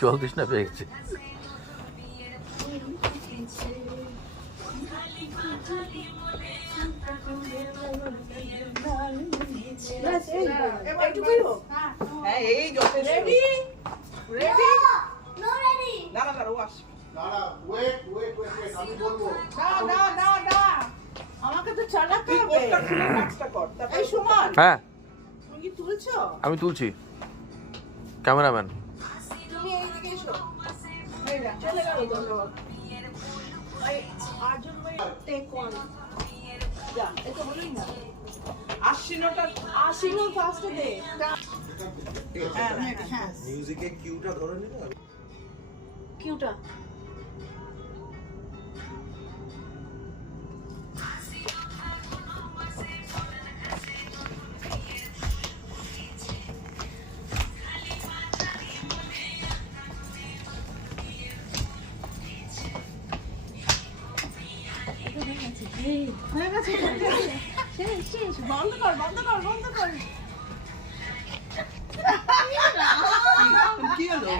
জল তৃষ্ণা পেয়ে গেছে। হ্যাঁ আমি তুলছি, ক্যামেরাম্যান। মিউজিকে কিউটা ধরে নিলে কিউটা বন্ধ কর বন্ধ কর বন্ধ কর। কি হলো?